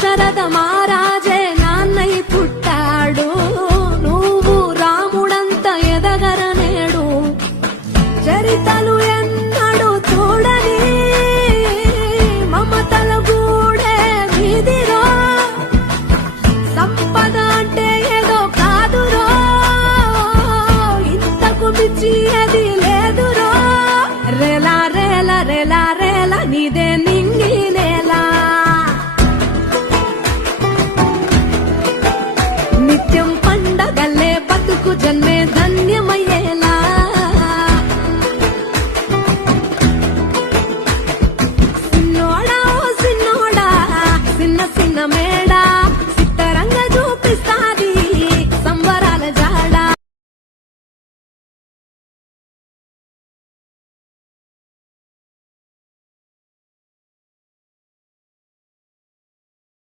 దశరథ మహారాజే నాన్నై పుట్టాడు నువ్వు రాముడంత ఎదగరనేడు చరితలు ఎన్నడు చూడని మమతల గూడే వీధిరో సంపద అంటే ఏదో కాదురో ఇంతకు మించి అది లేదురో రేలా రేలా రేలా రేలా నీదే నింగి నేలా నిత్యం పండగల్లే బతుకు జన్మే ధన్యమయ్యేలా సిన్నోడా ఓ సిన్నోడా సిన్న సిన్న మేడ